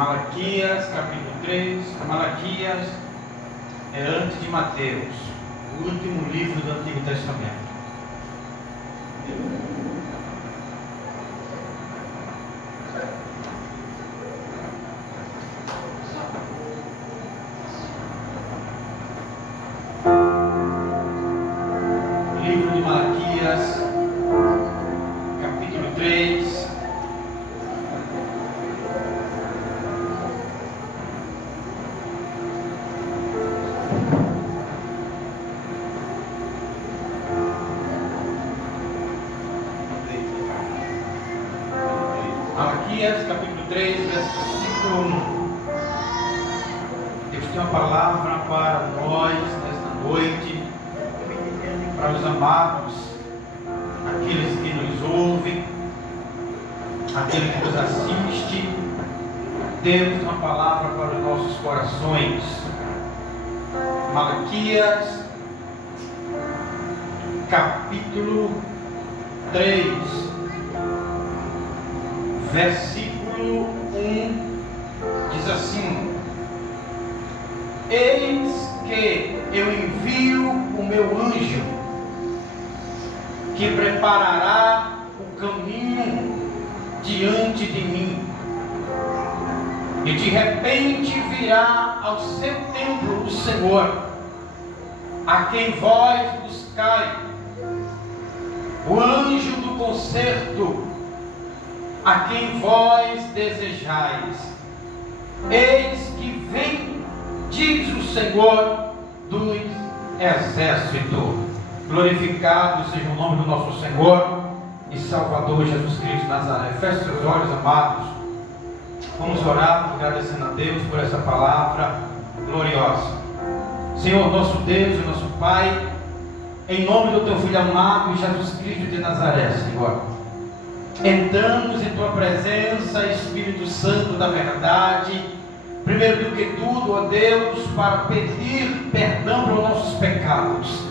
Malaquias, capítulo 3. Malaquias é antes de Mateus, o último livro do Antigo Testamento. Livro de Malaquias, capítulo 3. Malaquias, capítulo 3, versículo 1. Deus tem uma palavra para nós nesta noite, para os amados, aqueles que nos ouvem, aqueles que nos assistem. Deus tem uma palavra para os nossos corações. Malaquias, capítulo 3, versículo 1, diz assim: Eis que eu envio o meu anjo, que preparará o caminho diante de mim, e de repente virá ao seu templo o Senhor, a quem vós buscai, o anjo do concerto, a quem vós desejais. Eis que vem, diz o Senhor dos exércitos. Glorificado seja o nome do nosso Senhor e Salvador Jesus Cristo de Nazaré. Feche seus olhos, amados. Vamos orar agradecendo a Deus por essa palavra gloriosa. Senhor, nosso Deus e nosso Pai, em nome do Teu Filho amado Jesus Cristo de Nazaré, Senhor, entramos em Tua presença, Espírito Santo da verdade, primeiro do que tudo, ó Deus, para pedir perdão pelos nossos pecados.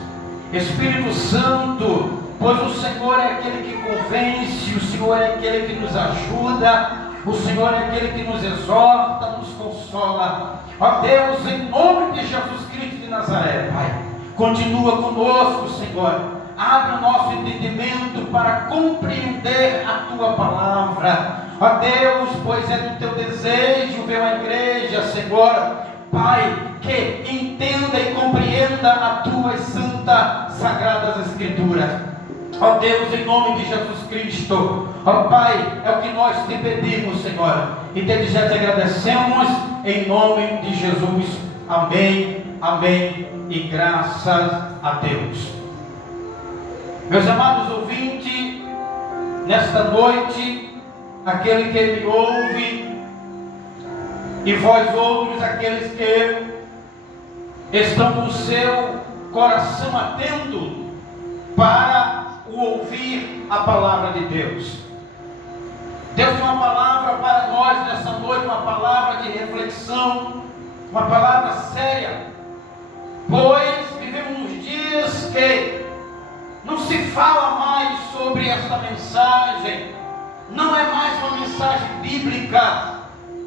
Espírito Santo, pois o Senhor é aquele que convence, o Senhor é aquele que nos ajuda, o Senhor é aquele que nos exorta, nos consola. Ó Deus, em nome de Jesus Cristo de Nazaré, Pai, continua conosco, Senhor. Abre o nosso entendimento para compreender a Tua palavra. Ó Deus, pois é do Teu desejo ver uma igreja, Senhor, Pai, que entenda e compreenda as Tuas santas, sagradas Escrituras. Ó Deus, em nome de Jesus Cristo, ó Pai, é o que nós te pedimos, Senhor, e desde já te agradecemos, em nome de Jesus. Amém, amém, e graças a Deus. Meus amados ouvintes, nesta noite, aquele que me ouve, e vós outros, aqueles que estão com o seu coração atento para ouvir a palavra de Deus. Deus tem uma palavra para nós nessa noite, uma palavra de reflexão, uma palavra séria, pois vivemos nos dias que não se fala mais sobre esta mensagem, não é mais uma mensagem bíblica.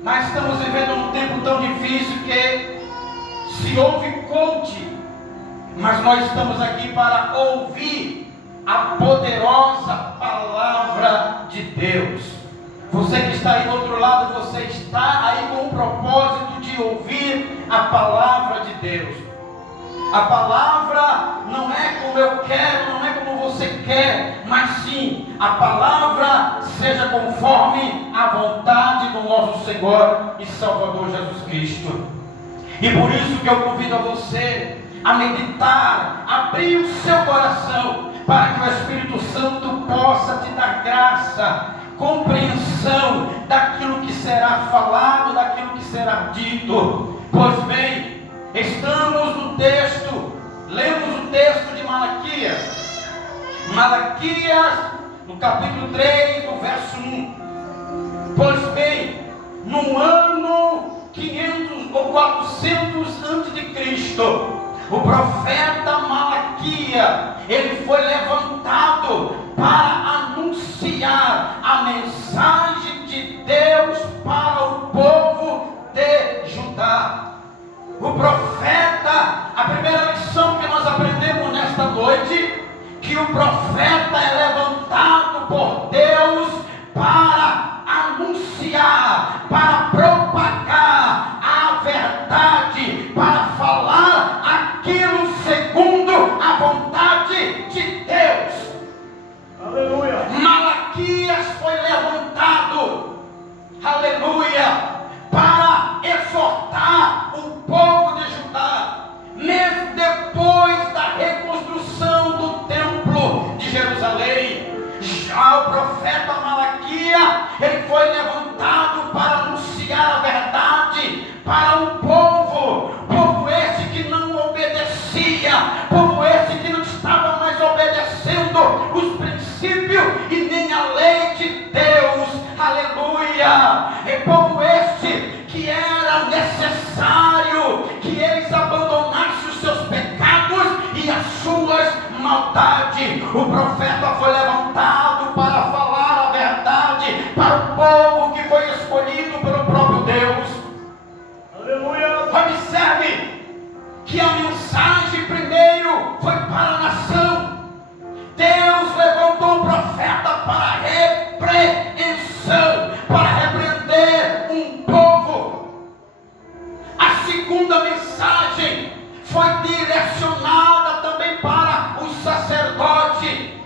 Nós estamos vivendo num tempo tão difícil que se ouve coach, mas nós estamos aqui para ouvir a poderosa palavra de Deus. Você que está aí do outro lado, você está aí com o propósito de ouvir a palavra de Deus. A palavra não é como eu quero, não é como você quer, mas sim, a palavra seja conforme a vontade do nosso Senhor e Salvador Jesus Cristo. E por isso que eu convido a você a meditar, abrir o seu coração, para que o Espírito Santo possa te dar graça, compreensão daquilo que será falado, daquilo que será dito. Pois bem, estamos no texto, lemos o texto de Malaquias. Malaquias, no capítulo 3, no verso 1. Pois bem, no ano 500 ou 400 a.C., o profeta Malaquias, ele foi levantado para anunciar a mensagem de Deus para o povo Judá. O profeta, a primeira lição que nós aprendemos nesta noite, que o profeta é levantado por Deus para anunciar, para propagar a verdade, para falar aquilo segundo a vontade de Deus. Aleluia. Malaquias foi levantado, aleluia, para exortar o povo de Judá, mesmo depois da reconstrução do templo de Jerusalém. Já o profeta Malaquias, ele foi levantado para anunciar a verdade para um povo esse que não obedecia, povo esse que não estava mais obedecendo os princípios e nem a lei de Deus, aleluia. É povo este que era necessário que eles abandonassem os seus pecados e as suas maldades. O profeta foi levantado para falar a verdade para o povo que foi escolhido pelo próprio Deus. Aleluia. Observe que a mensagem primeiro foi para a nação. Deus levantou o profeta para repreensão, para repreender um povo. A segunda mensagem foi direcionada também para o sacerdote.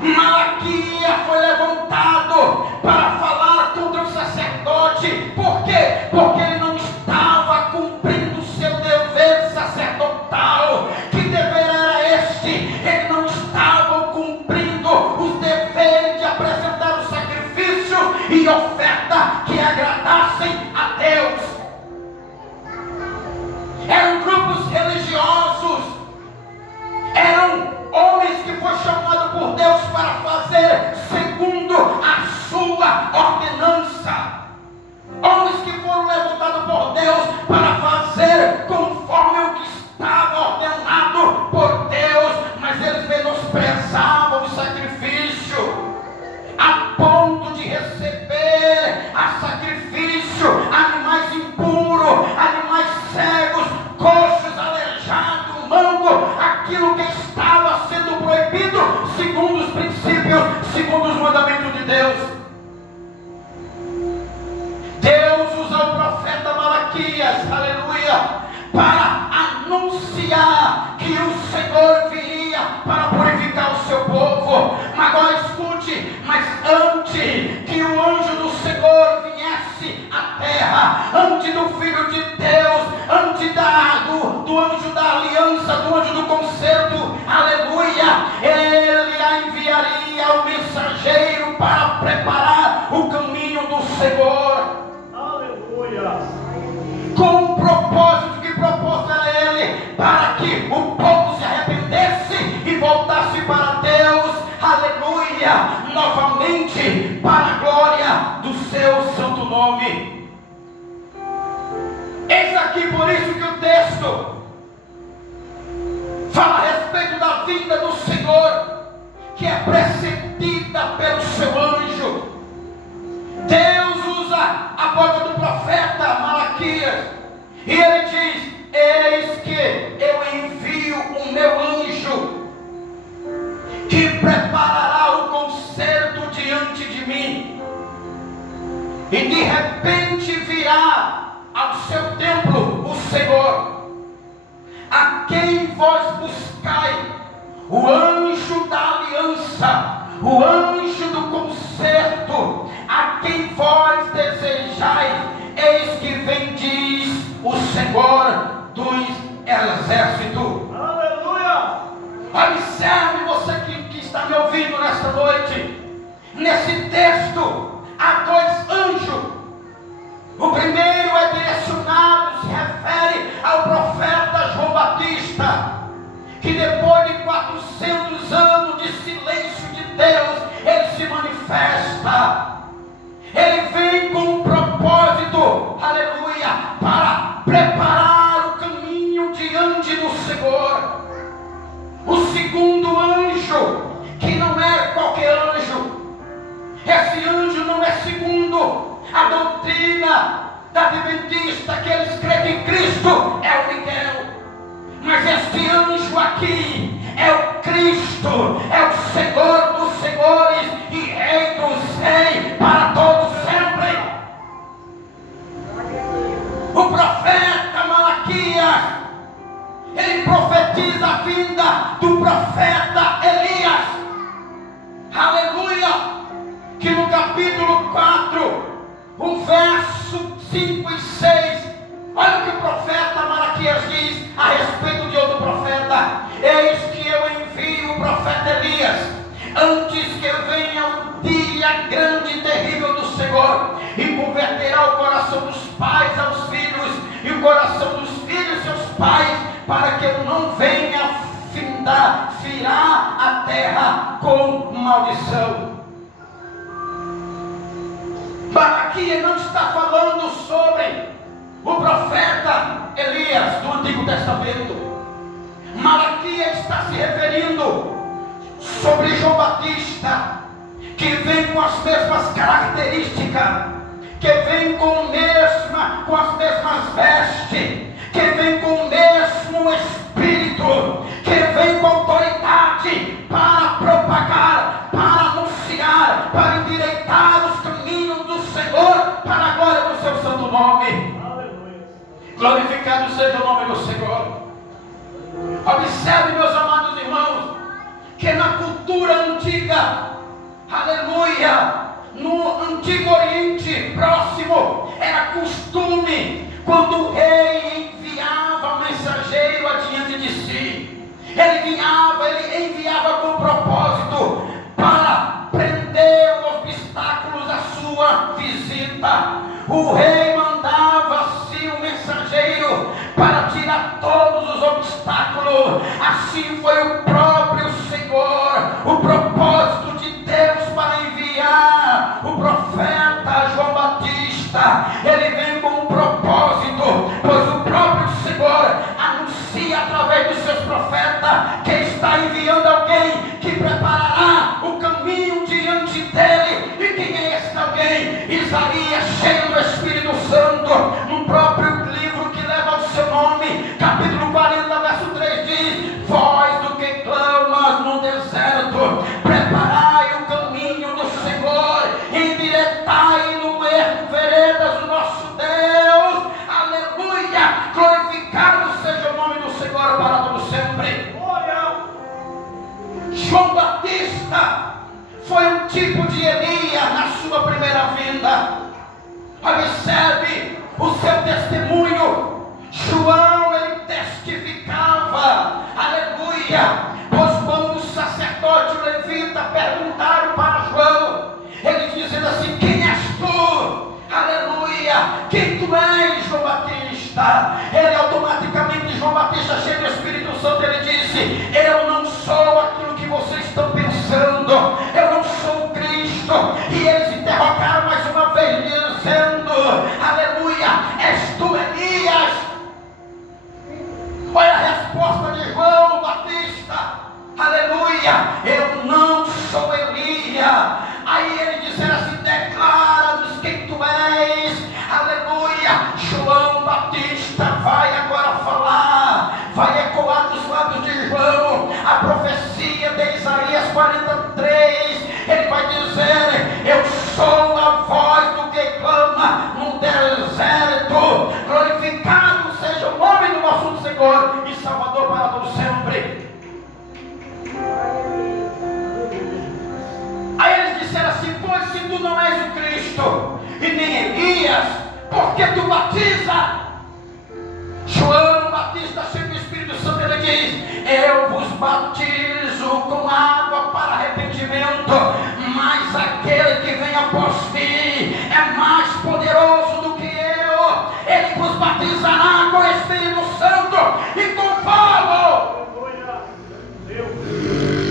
Malaquias foi levantado para falar contra o sacerdote. Por quê? Porque ele não estava cumprindo o seu dever sacerdotal. Que dever era este? Ele não estava cumprindo os deveres de apresentar o sacrifício e oferta que agradassem a Deus. Eram grupos religiosos, eram homens que foram chamados por Deus para fazer segundo a sua ordenança, homens que foram levantados por Deus para fazer conforme o que estava ordenado por Deus, mas eles menosprezavam o sacrifício a ponto de receber a sacrifício animais impuros, animais cegos, coxos, aleijados, mancos, aquilo que estava sendo proibido segundo os princípios, segundo os mandamentos de Deus. Deus usa o profeta Malaquias, aleluia, para anunciar que o Senhor viria para purificar o seu povo. Mas agora escute, mas antes que o anjo do Senhor viesse à terra, antes do Filho de Deus, antes do anjo da aliança, do anjo do concerto, aleluia, ele enviaria o mensageiro para preparar o caminho do Senhor. Aleluia. Com um propósito, que propósito era ele? Para que o povo se arrependesse e voltasse para Deus, aleluia, novamente, para a glória do seu santo nome. Eis aqui por isso que o texto fala a respeito da vinda do Senhor, que é precedida pelo seu anjo. Deus usa a boca do profeta Malaquias e ele diz: eis que eu envio o meu anjo, que preparará o concerto diante de mim, e de repente virá ao seu templo o Senhor, a quem vós buscai, o anjo da aliança, o anjo do concerto, a quem vós desejais. Eis que vem, diz o Senhor dos exércitos. Aleluia! Observe, você que está me ouvindo nesta noite, nesse texto há dois anjos. O primeiro é direcionado, se refere ao profeta João Batista, que depois de 400 anos de silêncio de Deus, ele se manifesta. Ele vem com um propósito, aleluia, para preparar o caminho diante do Senhor. O segundo anjo, que não é qualquer anjo, esse anjo não é segundo a doutrina da Adventista, que eles creem que Cristo é o Miguel. Mas este anjo aqui é o Cristo, é o Senhor dos senhores e Rei dos reis para todos sempre. O profeta Malaquias, ele profetiza a vinda do profeta Elias. Aleluia! Que no capítulo 4, o verso 5 e 6, olha o que o profeta Malaquias diz a respeito de outro profeta: eis que eu envio o profeta Elias, antes que venha o dia grande e terrível do Senhor, e converterá o coração dos pais aos filhos, e o coração dos filhos seus pais, para que eu não venha firar a terra com maldição. Malaquias não está falando sobre o profeta Elias do Antigo Testamento. Malaquias está se referindo sobre João Batista, que vem com as mesmas características, que vem com as mesmas vestes, que vem com o mesmo espírito, que vem com autoridade para propagar, para anunciar, para endireitar os caminhos do Senhor, para a glória do seu santo nome. Glorificado seja o nome do Senhor. Observe, meus amados irmãos, que na cultura antiga, aleluia, no Antigo Oriente Próximo, era costume, quando o rei enviava mensageiro adiante de si, ele enviava com propósito para prender os obstáculos à sua visita. O rei mandava-se o mensageiro para tirar todos os obstáculos. Assim foi o próprio Senhor, o propósito de Deus para enviar o profeta João Batista. Ele vem com um propósito, pois o próprio Senhor anuncia através dos seus profetas que está enviando alguém que preparará o caminho diante dele. E quem é esse alguém? Isaías, cheio do Espírito Santo, no próprio livro que leva o seu nome, capítulo 40, verso 3 diz: voz do que clamas no deserto, preparai o caminho do Senhor, endireitai no erro veredas do nosso Deus. Aleluia! Glorificado seja o nome do Senhor para todo sempre. João Batista foi um tipo de Elias na sua primeira vinda. Observe o seu testemunho. João, ele testificava, aleluia, pois quando o sacerdote e o levita perguntaram para João, ele dizendo assim: quem és tu? Aleluia, quem tu és, João Batista? Ele automaticamente, João Batista, cheio do Espírito Santo, ele disse: eu não sou aquilo que vocês estão pensando, eu não sou Cristo. E eles interrogaram mais uma vez, dizendo: aleluia, és tu Elias? Olha a resposta de João Batista: aleluia, eu não sou Elias. Aí ele disse assim: declara-nos quem tu és. Aleluia. João Batista vai agora falar, vai ecoar dos lábios de João a profecia de Isaías 43. Ele vai dizer: eu sou a voz do que clama no deserto. Glorificado seja o nome do nosso Senhor e Salvador para todo sempre. Aí eles disseram assim: pois se tu não és o Cristo e nem Elias, por que tu batiza? João Batista, cheio do Espírito Santo, ele diz: eu vos batizo com água para arrependimento, mas aquele que vem após mim é mais poderoso do que eu. Ele vos batizará com o Espírito Santo e com fogo.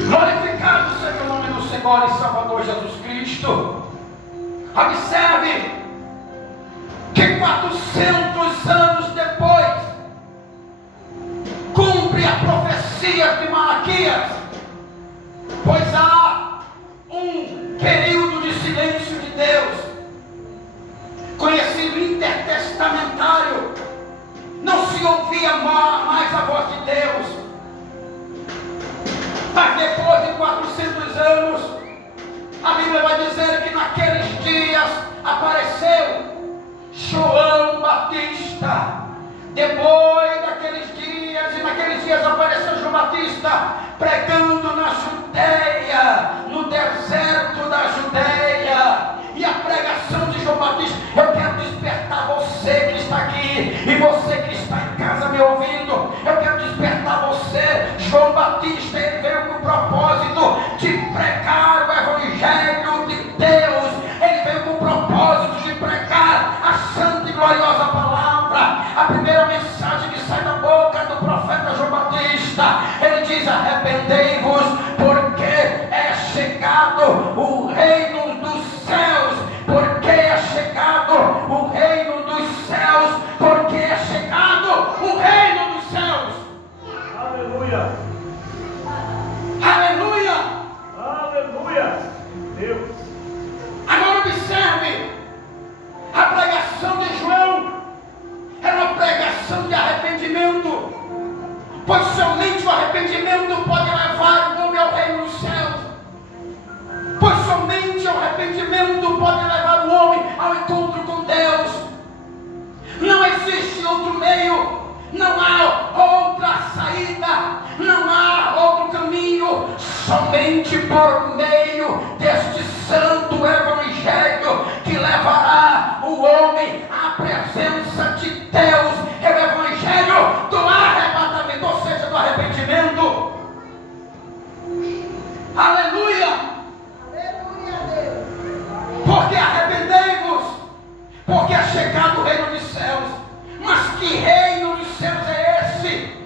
Glorificado seja o nome do Senhor e Salvador Jesus Cristo. Observe que 400 anos depois cumpre a profecia de Malaquias, pois há um período de silêncio de Deus, conhecido intertestamentário voz de Deus. Mas depois de 400 anos, a Bíblia vai dizer que naqueles dias apareceu João Batista. Depois daqueles dias, e naqueles dias apareceu João Batista pregando na Judeia, no deserto da Judeia. E a pregação de João Batista, eu quero despertar você que está aqui e você que está em casa me ouvindo. Eu quero despertar você. João Batista, ele veio com o propósito de pregar o Evangelho de Deus. Ele veio com o propósito de pregar a santa e gloriosa palavra. A primeira mensagem que sai da boca do profeta João Batista, ele diz: arrependei-vos, porque é chegado o reino dos céus. Porque é chegado o reino dos céus. Porque é chegado o reino dos céus. Aleluia. Aleluia. Aleluia. Deus. Agora observe, a pregação de João era uma pregação de arrependimento, pois somente o arrependimento pode levar o homem ao reino dos céus, pois somente o arrependimento pode levar o homem ao encontro com Deus. Não existe outro meio, não há outra saída, não há outro caminho, somente por meio deste santo evangelho que levará o homem à presença de Deus. É o evangelho do arrebatamento, ou seja, do arrependimento. Aleluia! Aleluia, Deus. Porque arrependei-vos, porque é chegado o reino dos céus. Mas que reino dos céus é esse?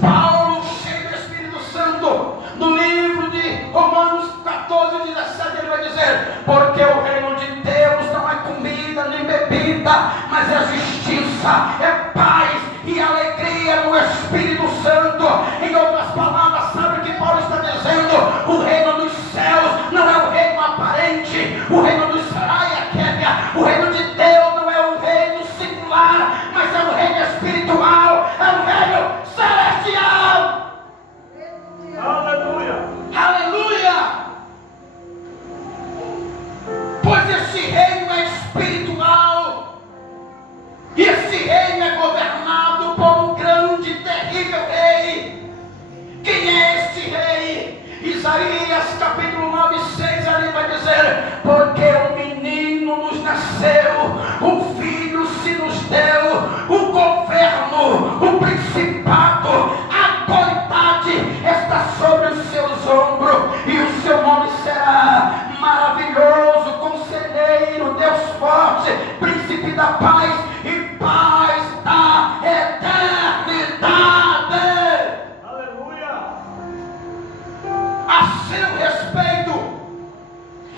Paulo, cheio do Espírito Santo, no livro de Romanos 14, 17, ele vai dizer: porque o reino de Deus não é comida nem bebida, mas é justiça, é paz e alegria no Espírito Santo. Em outras palavras, sabe o que Paulo está dizendo? O reino dos céus não é o reino aparente, o reino dos Saraiaquébia, o reino de Deus não é o reino singular, mas é o reino espiritual, é o reino celestial. Aleluia. Aleluia! Pois este reino é espiritual, e este reino é governado por um grande e terrível rei. Quem é este rei? Isaías capítulo 9, 6, ali vai dizer: porque um menino nos nasceu, um filho se nos deu, o governo, o principado, a autoridade está sobre os seus ombros, e o seu nome será maravilhoso, conselheiro, Deus forte, príncipe da paz e paz da eternidade. Aleluia. A seu respeito,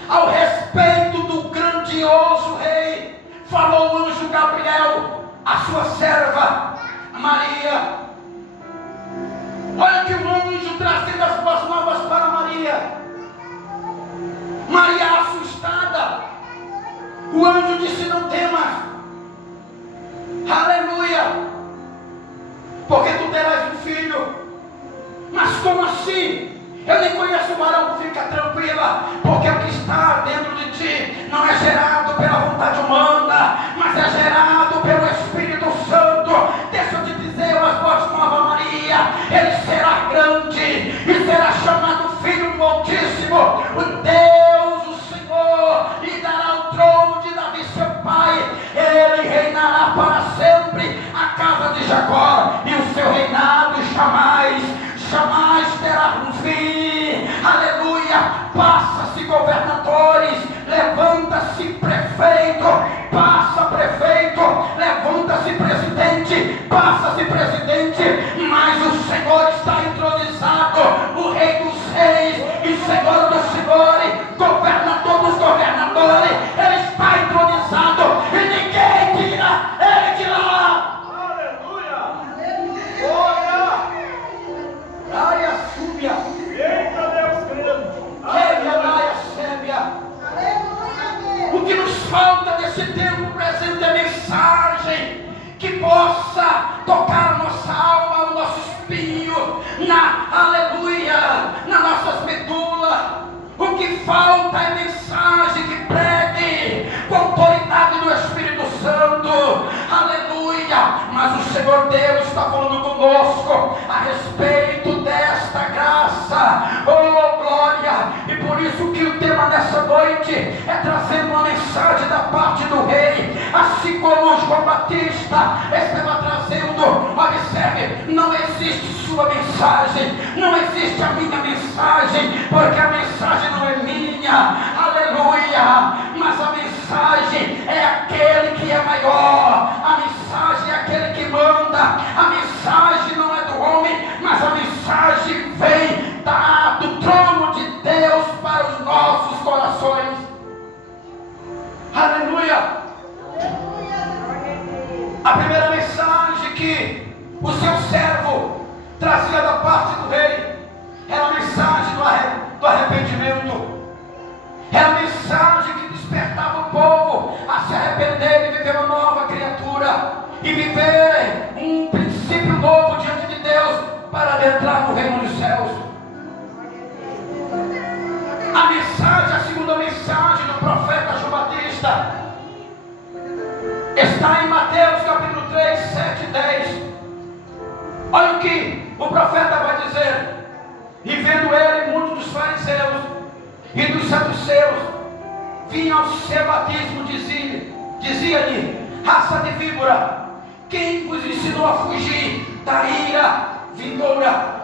ao respeito do grandioso rei, falou o anjo Gabriel, a sua serva Maria. Olha que o anjo trazendo as boas novas para Maria. Maria assustada, o anjo disse: não temas. Aleluia, porque tu terás um filho. Mas como assim? Eu nem conheço o varão. Fica tranquila, porque o que está dentro de ti não é gerado pela vontade humana, mas é gerado pelo Espírito Santo. Deixa eu te dizer as boas novas, Maria. Ele será grande e será chamado Filho do Altíssimo. O Deus, o Senhor, lhe dará o trono de Davi seu pai. Ele reinará para sempre a casa de Jacó, e o seu reinado jamais terá um fim. Aleluia. Passa-se governadores, levanta-se prefeito, passa prefeito, levanta-se presidente, passa-se presidente, mas o Senhor está entronizado, o Rei dos Reis e Senhor dos Senhores, governador dos governadores. Ele está entronizado e ninguém tira ele de lá. Aleluia. Glória. Área súbia, Eita Deus grande. área sébia. Aleluia, O que nos falta nesse tempo presente é mensagem que possa tocar a nossa alma, o nosso espírito. espinho, nas nossas medulas. O que falta é mensagem que pregue com autoridade do Espírito Santo. Aleluia. Mas o Senhor Deus está falando conosco a respeito desta graça. Oh, glória. E por isso que o tema dessa noite é trazer uma mensagem da parte do rei. Assim como João Batista estava trazendo. Observe, não existe sua mensagem, não existe a minha mensagem, porque a mensagem não é minha, aleluia, mas a mensagem é aquele que é maior, a mensagem é aquele que manda, a mensagem não é do homem, mas a mensagem vem do trono de Deus para os nossos corações. Aleluia. A primeira mensagem que o seu servo trazia da parte do rei era a mensagem do arrependimento. Era a mensagem que despertava o povo a se arrepender e viver uma nova criatura e viver um princípio novo diante de Deus para adentrar no reino dos céus. A mensagem, a segunda mensagem do profeta João Batista está em Mateus capítulo 3, 7 e 10. Olha o que o profeta vai dizer. E vendo ele, muitos dos fariseus e dos saduceus vinham ao seu batismo, dizia-lhe: raça de víbora, quem vos ensinou a fugir da ira vindoura?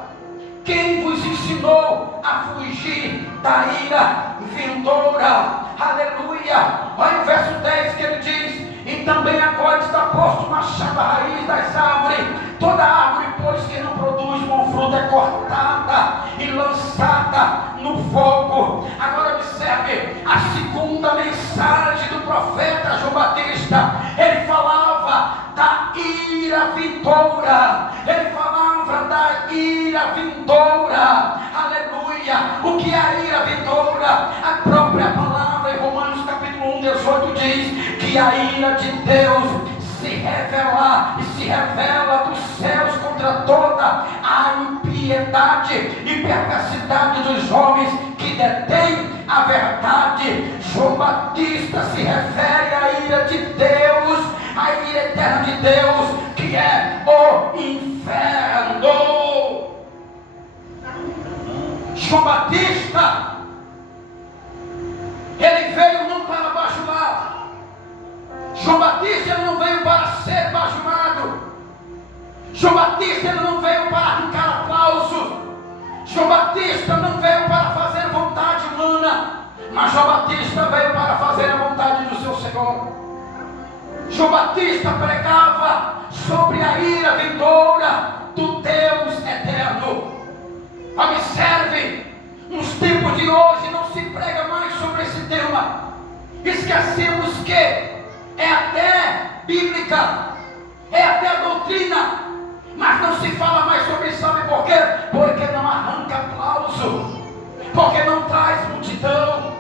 Quem vos ensinou a fugir da ira vindoura? Aleluia. Olha o verso 10 que ele diz: e também agora está posto machado à raiz das árvores. Toda árvore, pois, que não produz bom fruto é cortada e lançada no fogo. Agora observe a segunda mensagem do profeta João Batista. Ele falava da ira vindoura. Ele falava da ira vindoura. Aleluia. O que é a ira vindoura? A própria palavra em Romanos capítulo 1, 18 diz que a ira de Deus se revela dos céus contra toda a impiedade e perversidade dos homens que detêm a verdade. João Batista se refere à ira de Deus, à ira eterna de Deus, que é o inferno. João Batista, ele veio não para bajular. João Batista não veio para ser bajulado. João Batista não veio para arrancar aplausos. João Batista não veio para fazer vontade humana, mas João Batista veio para fazer a vontade do seu Senhor. João Batista pregava sobre a ira vindoura do Deus eterno. Observe, nos tempos de hoje não se prega mais sobre esse tema. Esquecemos que é até bíblica, é até doutrina, mas não se fala mais sobre isso. Sabe por quê? Porque não arranca aplauso, porque não traz multidão.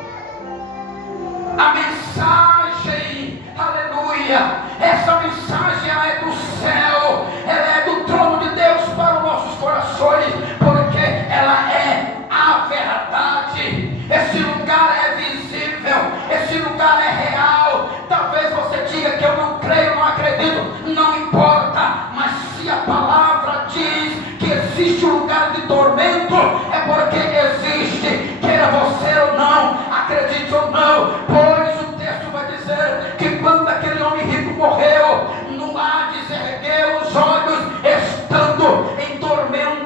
A mensagem, aleluia, essa mensagem ela é do céu, ela é do trono de Deus para os nossos corações, porque ela é a verdade. Esse lugar é visível, esse lugar é real. Talvez você diga que eu não creio, não acredito, não importa, mas se a palavra diz que existe um lugar de tormento, é porque existe, queira você ou não, acredite ou não, pois o texto vai dizer que quando aquele homem rico morreu, no Hades ergueu os olhos, estando em tormento.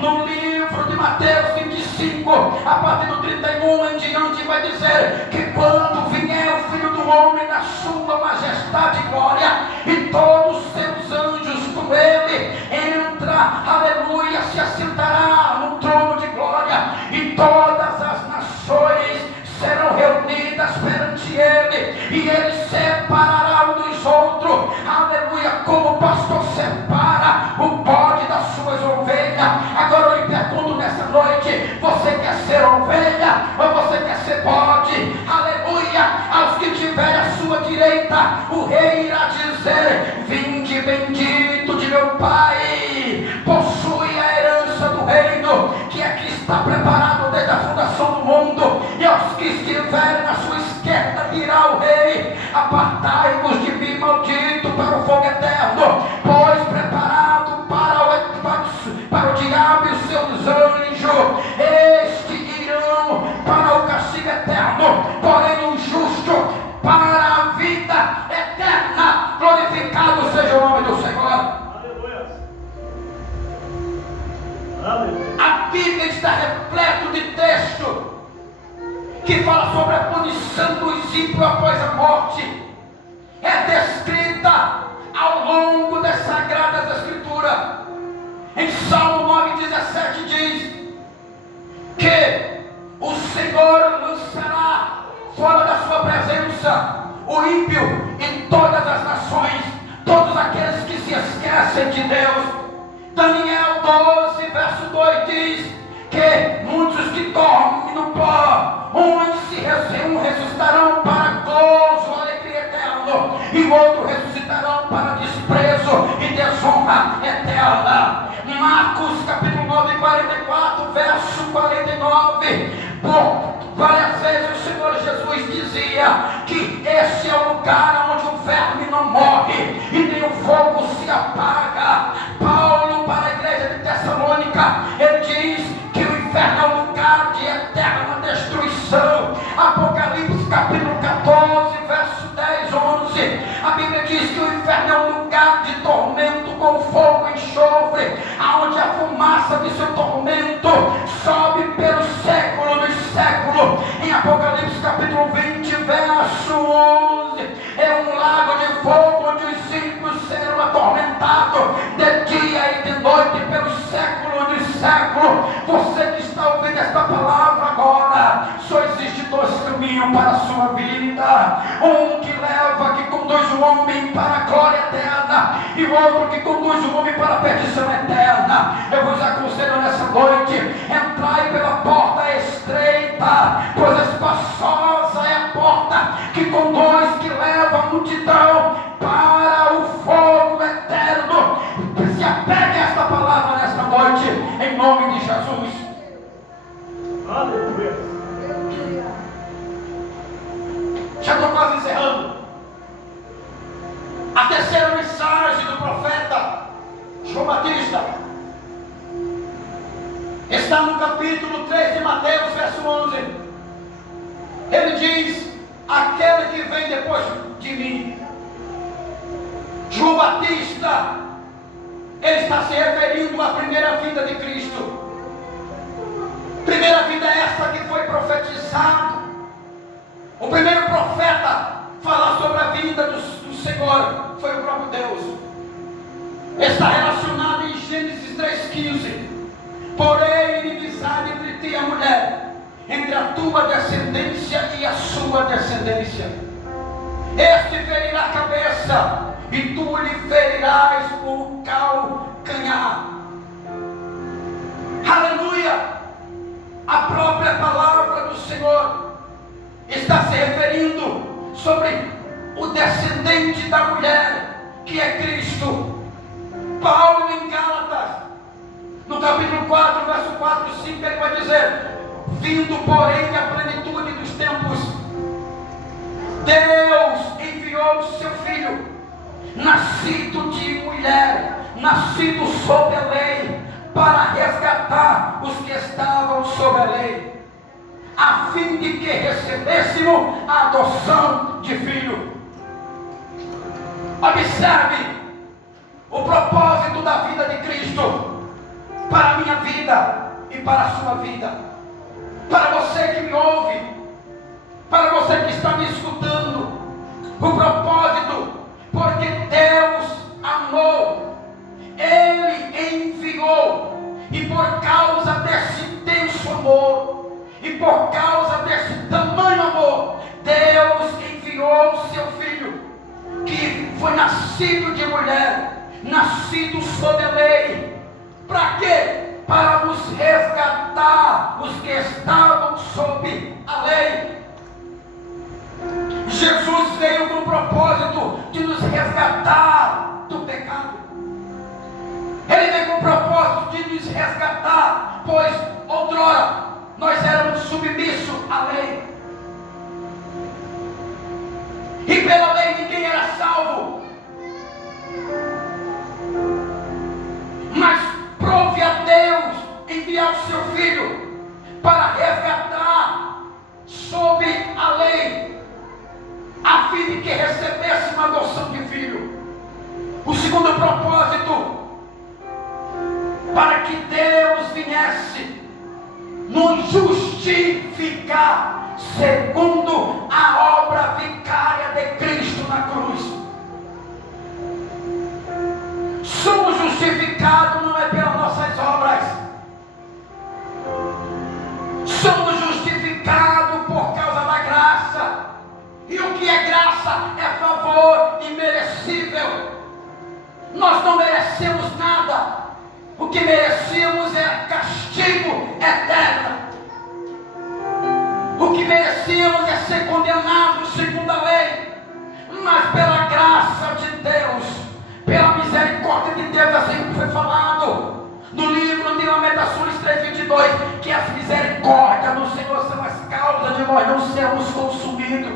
No livro de Mateus 25, a partir do 31 em diante, vai dizer que quando vier o Filho do Homem na sua majestade e glória, e todos os seus anjos com ele, entra, aleluia, se assentará no trono de glória, e todas as nações serão reunidas perante ele, e ele separará um dos outros, aleluia, como o pastor separa o bode das suas ovelhas. Agora eu lhe pergunto nessa noite: você quer ser ovelha ou você quer ser bode? Aleluia. Aos que tiverem à sua direita, o rei irá dizer: vinde bendito de meu Pai, possui a que estiverem na sua esquerda, dirá o rei: apartai-vos de mim, maldito, para o fogo eterno, pois preparado para o diabo e os seus anjos. Estes irão para o castigo eterno, porém o justo para a vida eterna. Glorificado seja o nome do Senhor. Aleluia. Aleluia. A Bíblia está repleta de texto que fala sobre a punição dos ímpios após a morte. É descrita ao longo das Sagradas Escrituras. Em Salmo 9,17 diz que o Senhor lançará fora da sua presença o ímpio em todas as nações, todos aqueles que se esquecem de Deus. Daniel 12, verso 2 diz que muitos que dormem no pó, um ressuscitarão para gozo, alegria eterna, e outros ressuscitarão para desprezo e desonra eterna. Marcos capítulo 9, 44, verso 49. Várias vezes o Senhor Jesus dizia que esse é o lugar onde o verme não morre e nem o fogo se apaga. Paulo, para a igreja de Tessalônica, ele diz que o inferno é um lugar de eterna destruição. Apocalipse capítulo 14, verso 10, 11. A Bíblia diz que o inferno é um lugar de tormento com fogo e enxofre, aonde a fumaça de seu tormento sobe pelo século dos séculos. Em Apocalipse capítulo 20, verso 11, é um lago de fogo onde os ímpios serão atormentados de dia e de noite pelos séculos dos séculos. Você que está ouvindo esta palavra agora, só existe dois caminhos para a sua vida: um que leva, que conduz o homem para a glória eterna, e o outro que conduz o homem para a perdição eterna. Eu vos aconselho nessa noite: entrai pela porta estreita, pois espaçosa é a porta que conduz, que leva a multidão para o fogo eterno. Se apegue a esta palavra nesta noite, em nome de Jesus. Aleluia. Já estou quase encerrando. A terceira mensagem do profeta João Batista está no capítulo 3 de Mateus, verso 11. Ele diz: aquele que vem depois de mim. João Batista, ele está se referindo à primeira vinda de Cristo. Primeira vinda essa que foi profetizada. O primeiro profeta a falar sobre a vinda do Senhor foi o próprio Deus. Está relacionado em Gênesis 3,15. Porém, inimizade entre ti e a mulher, entre a tua descendência e a sua descendência. Este ferirá a cabeça, e tu lhe ferirás o calcanhar. Aleluia! A própria palavra do Senhor está se referindo sobre o descendente da mulher, que é Cristo. Paulo, em Gálatas, no capítulo 4, verso 4 e 5, ele vai dizer: vindo porém a plenitude dos tempos, Deus enviou o seu Filho, nascido de mulher, nascido sob a lei, para resgatar os que estavam sob a lei, a fim de que recebêssemos a adoção de filho. Observe o propósito da vida de Cristo para a minha vida e para a sua vida. Para você que me ouve, para você que está me escutando, o propósito, porque Deus amou, Ele enviou, e por causa desse intenso amor, e por causa desse tamanho amor, Deus enviou o seu Filho, que foi nascido de mulher, nascido sob a lei. Para quê? Para nos resgatar os que estavam sob a lei. Jesus veio com o propósito de nos resgatar do pecado. Ele veio com o propósito de nos resgatar, pois outrora nós éramos submissos à lei. E pela lei ninguém era salvo. Mas prove a Deus enviar o seu Filho para resgatar sob a lei, a fim de que recebesse uma adoção de filho. O segundo propósito, para que Deus viesse nos justificar segundo a obra vicária de Cristo na cruz. Somos justificados não é pelas nossas obras. Somos justificados por causa da graça. E o que é graça? É favor imerecível. Nós não merecemos nada. O que merecemos é castigo eterno. O que merecemos é ser condenados segundo a lei. Mas pela graça de Deus, pela misericórdia de Deus, assim como foi falado no livro de Lamentações 3:22, que as misericórdias do Senhor são as causas de nós não sermos consumidos,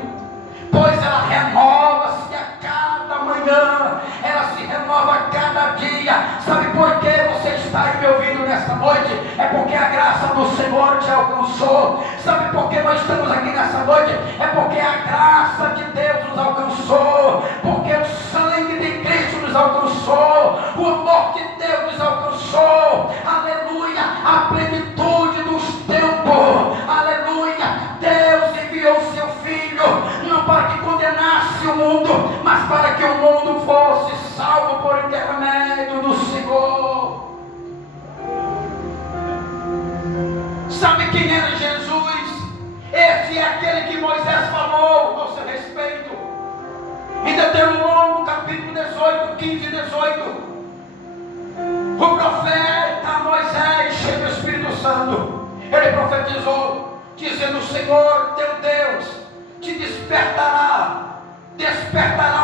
pois ela renova-se a cada manhã, ela se renova a cada dia. Sabe por que você está aí me ouvindo nesta noite? É porque a graça do Senhor te alcançou. Sabe por que nós estamos aqui nessa noite? É porque a graça de Deus nos alcançou, porque o sangue de Cristo nos alcançou, o amor de Deus nos alcançou. Aleluia, a plenitude dos tempos. Aleluia, Deus enviou o seu Filho, não para que condenasse o mundo, mas para que o mundo fosse salvo por intermédio do Senhor. Sabe quem era Jesus? Esse é aquele que Moisés falou ao seu respeito. Em Deuteronômio capítulo 18, 15 e 18. O profeta Moisés, cheio do Espírito Santo, ele profetizou, dizendo: o Senhor teu Deus te despertará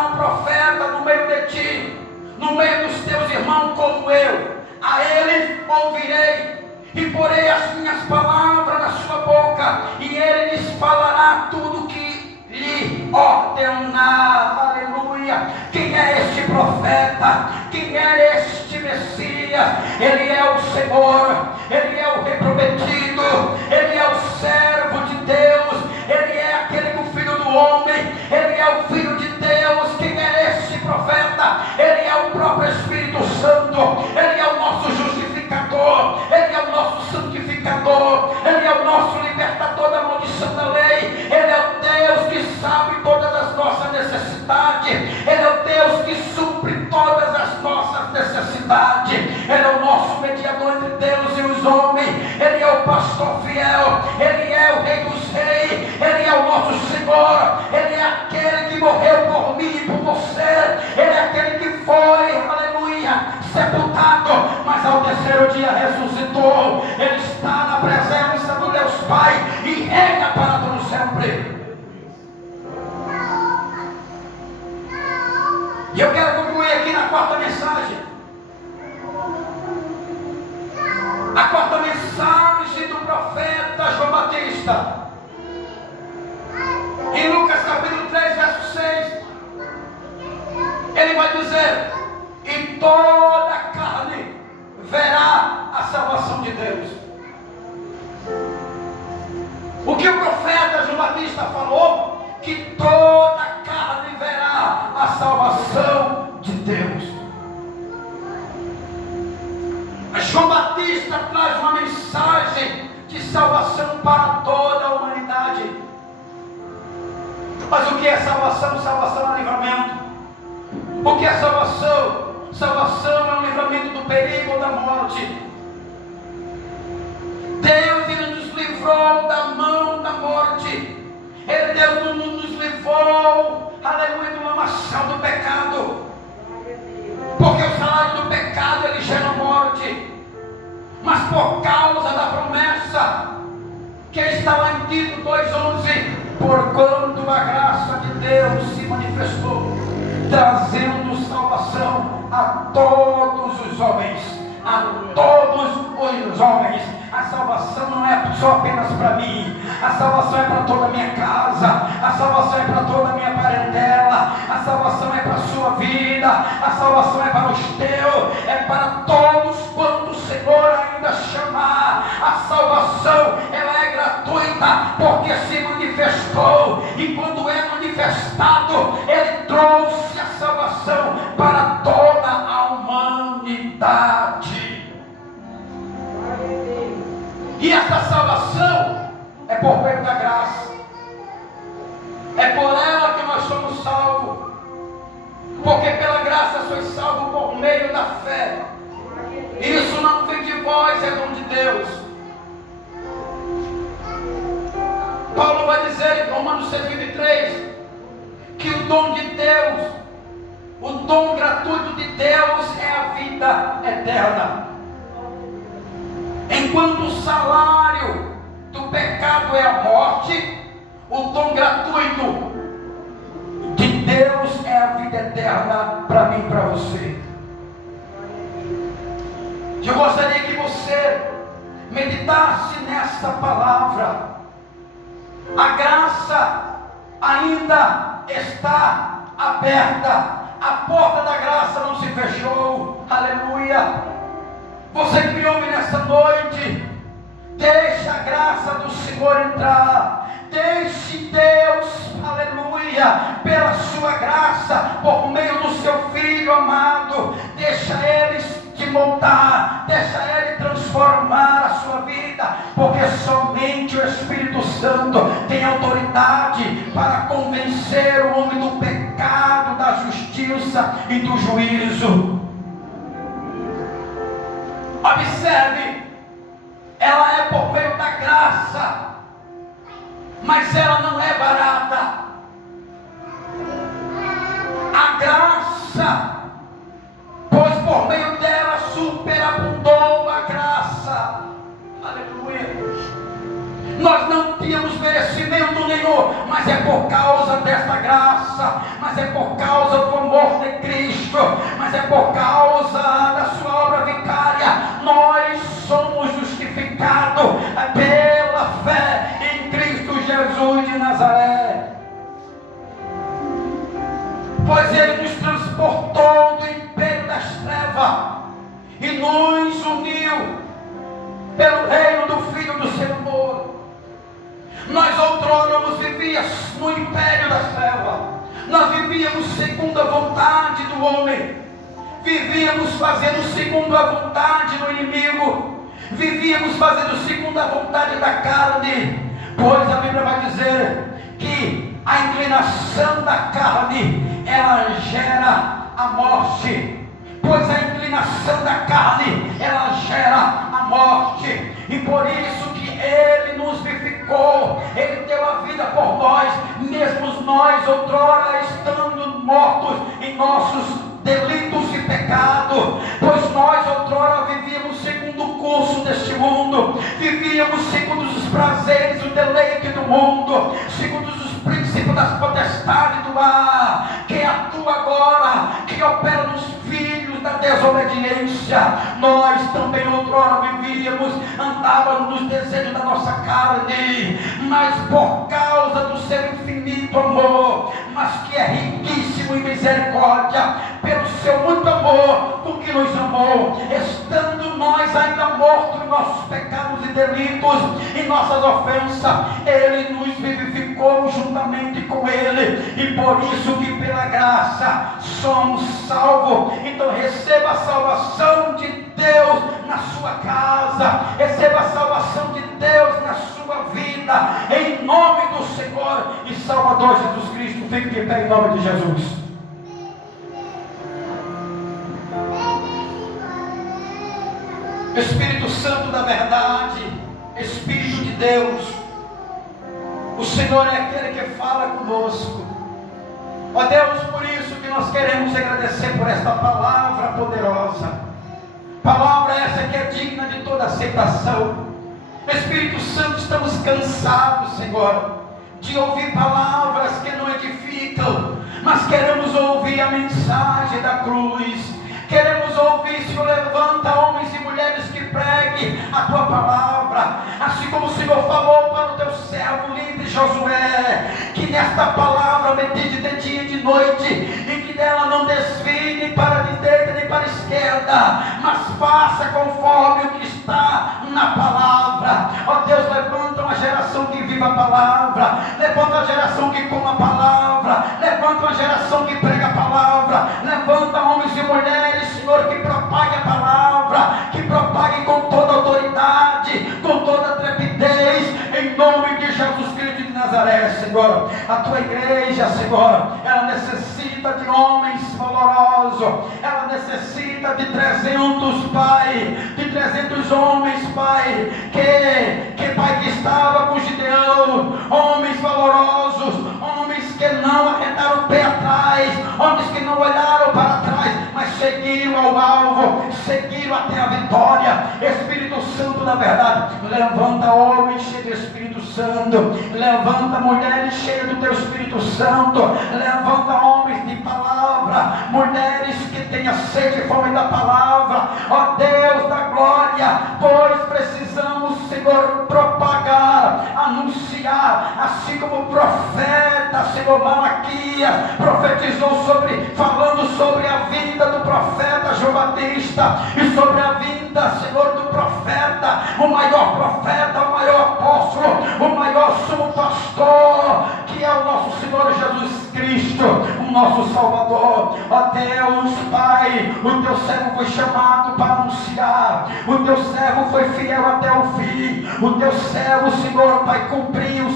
um profeta no meio de ti, no meio dos teus irmãos como eu. A ele ouvirei e porei as minhas palavras na sua boca, e ele lhes falará tudo que lhe ordenar. Aleluia. Quem é este profeta? Quem é este Messias? Ele é o Senhor, ele é o reprometido, ele é o servo de Deus, ele é aquele que o Filho do Homem, ele é o Filho de Deus. Quem é este profeta? Ele é o próprio Espírito Santo, ele é o nosso justificador, ele é o nosso santificador, ele é o nosso libertador da maldição da lei. Ele é o Deus que sabe todas as nossas necessidades, ele é o Deus que supre todas as nossas necessidades, ele é o nosso mediador entre Deus e os homens, ele é o pastor fiel, ele é o Rei dos Reis, ele é o nosso Senhor, ele é aquele que morreu por mim e por você, ele é aquele que foi, aleluia, sepultado, mas ao terceiro dia ressuscitou. Ele está na presença do Deus Pai e reina para todo sempre. E eu quero concluir aqui na quarta mensagem. A quarta mensagem do profeta João Batista, em Lucas capítulo 3, verso 6, ele vai dizer: e toda carne verá a salvação de Deus. O que o profeta João Batista falou? Que toda carne verá a salvação de Deus. João Batista traz uma mensagem de salvação para toda a humanidade. Mas o que é salvação? Salvação é livramento. O que é salvação? Salvação é o livramento do perigo ou da morte. Deus, ele nos livrou da mão da morte. Deus nos livrou, aleluia, do lamaçal do pecado. Porque o salário do pecado, ele gera morte. Mas por causa da promessa que está lá em Tito 2:11, porquanto a graça de Deus se manifestou, trazendo salvação a todos os homens. A todos os homens. A salvação não é só apenas para mim. A salvação é para toda a minha casa. A salvação é para toda a minha parentela. sua vida, a salvação é para os teus, é para todos quantos o Senhor ainda chamar. A salvação, ela é gratuita, porque se manifestou, e quando é manifestado, Ele trouxe a salvação para toda a humanidade. E esta salvação é por meio da graça. É por ela que nós somos salvos. Porque pela graça sois salvos por meio da fé. E isso não vem de vós, é dom de Deus. Paulo vai dizer em Romanos 6,23 que o dom de Deus, o dom gratuito de Deus é a vida eterna. Enquanto o salário do pecado é a morte, o dom gratuito de Deus é a vida eterna para mim e para você. Eu gostaria que você meditasse nesta palavra. A graça ainda está aberta. A porta da graça não se fechou. Aleluia. Você que me ouve nessa noite, deixe a graça do Senhor entrar. Deixe Deus, aleluia, pela sua graça, por meio do seu Filho amado, deixa Ele te moldar, deixa Ele transformar a sua vida, porque somente o Espírito Santo tem autoridade para convencer o homem do pecado, da justiça e do juízo. Observe, ela é por meio da graça, mas ela não é barata. A graça, pois por meio dela superabundou a graça. Aleluia. Nós não tínhamos merecimento nenhum, mas é por causa desta graça, mas é por causa do amor de Cristo, mas é por causa da sua obra vicária. Nós somos justificados pela fé em Cristo Jesus de Nazaré. Pois Ele nos transportou do império das trevas e nos uniu pelo reino do Filho do seu amor. Nós outrora vivíamos no império das trevas. Nós vivíamos segundo a vontade do homem. Vivíamos fazendo segundo a vontade do inimigo. Vivíamos fazendo segundo a vontade da carne. Pois a Bíblia vai dizer que a inclinação da carne, ela gera a morte. Pois a inclinação da carne, ela gera a morte. E por isso que Ele nos vivificou, Ele deu a vida por nós, mesmo nós outrora estando mortos em nossos delitos e pecados. Pois nós outrora vivíamos segundo o curso deste mundo, vivíamos segundo os prazeres e o deleite do mundo, segundo os princípios das potestades do ar, que atua agora, que opera nos filhos da desobediência. Nós também outrora vivíamos, andávamos nos desejos da nossa carne, mas por causa do seu infinito amor, mas que é riquíssimo em misericórdia, pelo seu muito amor, porque nos amou, estando nós ainda mortos em nossos pecados e delitos, em nossas ofensas, Ele nos vivificou juntamente com Ele, e por isso que pela graça somos salvos. Então receba a salvação de Deus na sua casa, receba a salvação de Deus na sua vida, em nome do Senhor e Salvador Jesus Cristo. Fique de pé em nome de Jesus. Espírito Santo da verdade, Espírito de Deus, o Senhor é aquele que fala conosco. Ó Deus, por isso que nós queremos agradecer por esta palavra poderosa, palavra essa que é digna de toda aceitação. Espírito Santo, estamos cansados, Senhor, de ouvir palavras que não edificam, mas queremos ouvir a mensagem da cruz. Queremos ouvir, Senhor, levanta homens e mulheres que preguem a Tua palavra, assim como o Senhor falou para o Teu servo livre Josué, que nesta palavra medite de dia e de noite, e que dela não desista entenda, mas faça conforme o que está na palavra. Ó Deus, levanta uma geração que viva a palavra, levanta uma geração que coma a palavra, levanta uma geração que prega a palavra, levanta homens e mulheres, Senhor, que propague a palavra, que propague com toda autoridade, com toda trepidez, em nome de Jesus Cristo de Nazaré, Senhor. A tua igreja, Senhor, ela necessita de homens valorosos, ela necessita de 300, Pai, de 300 homens, Pai, Pai, que estava com Gideão, homens valorosos, homens que não arredaram o pé atrás, homens que não olharam para trás, mas seguiram ao alvo, seguiram até a vitória. Espírito Santo, na verdade, levanta homens cheios do Espírito Santo, levanta mulheres cheias do teu Espírito Santo, levanta homens de palavra, mulheres que tenham sede e fome da palavra, ó Deus da glória, pois precisamos, Senhor, propagar, anunciar, assim como o profeta, Senhor, Malaquias profetizou falando sobre a vinda do profeta João Batista, e sobre a vinda, Senhor, do profeta, o maior apóstolo, o maior sumo pastor, que é o nosso Senhor Jesus Cristo, o nosso Salvador. Ó Deus, Pai, o teu servo foi chamado para anunciar, o teu servo foi fiel até o fim, o teu servo, Senhor, Pai, cumpriu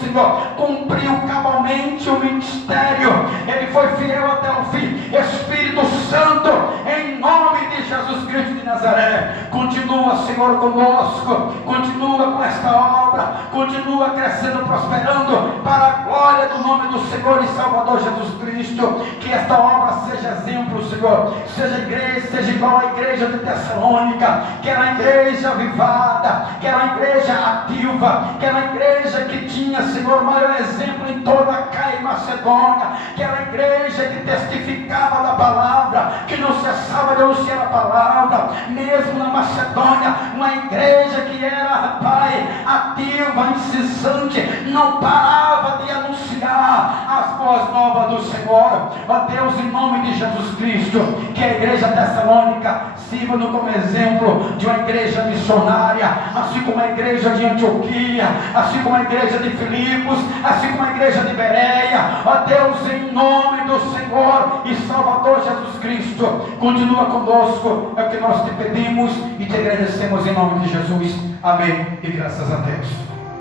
cabalmente o ministério, ele foi fiel até o fim. Espírito Santo, em nome de Jesus Cristo de Nazaré, continua, Senhor, conosco, continua com esta obra, continua crescendo, prosperando, para a glória do nome do Senhor e Salvador Jesus Cristo. Que esta obra seja exemplo, Senhor, seja igual à igreja de Tessalônica, que era uma igreja avivada, que era uma igreja ativa, que era uma igreja que tinha, Senhor, o maior exemplo em toda a Caia e Macedônia, que era uma igreja que testificava da palavra, que não cessava de anunciar a palavra, mesmo na Macedônia, uma igreja que era, Pai, ativa, incessante, não parava de anunciar as boas novas do Senhor. Ó Deus, em nome de Jesus Cristo, que a igreja Tessalônica sirva-nos como exemplo de uma igreja missionária, assim como a igreja de Antioquia, assim como a igreja de Filipos, assim como a igreja de Bereia. Ó Deus, em nome do Senhor e Salvador Jesus Cristo, continua conosco, é o que nós te pedimos e te agradecemos em nome de Jesus. Amém e graças a Deus.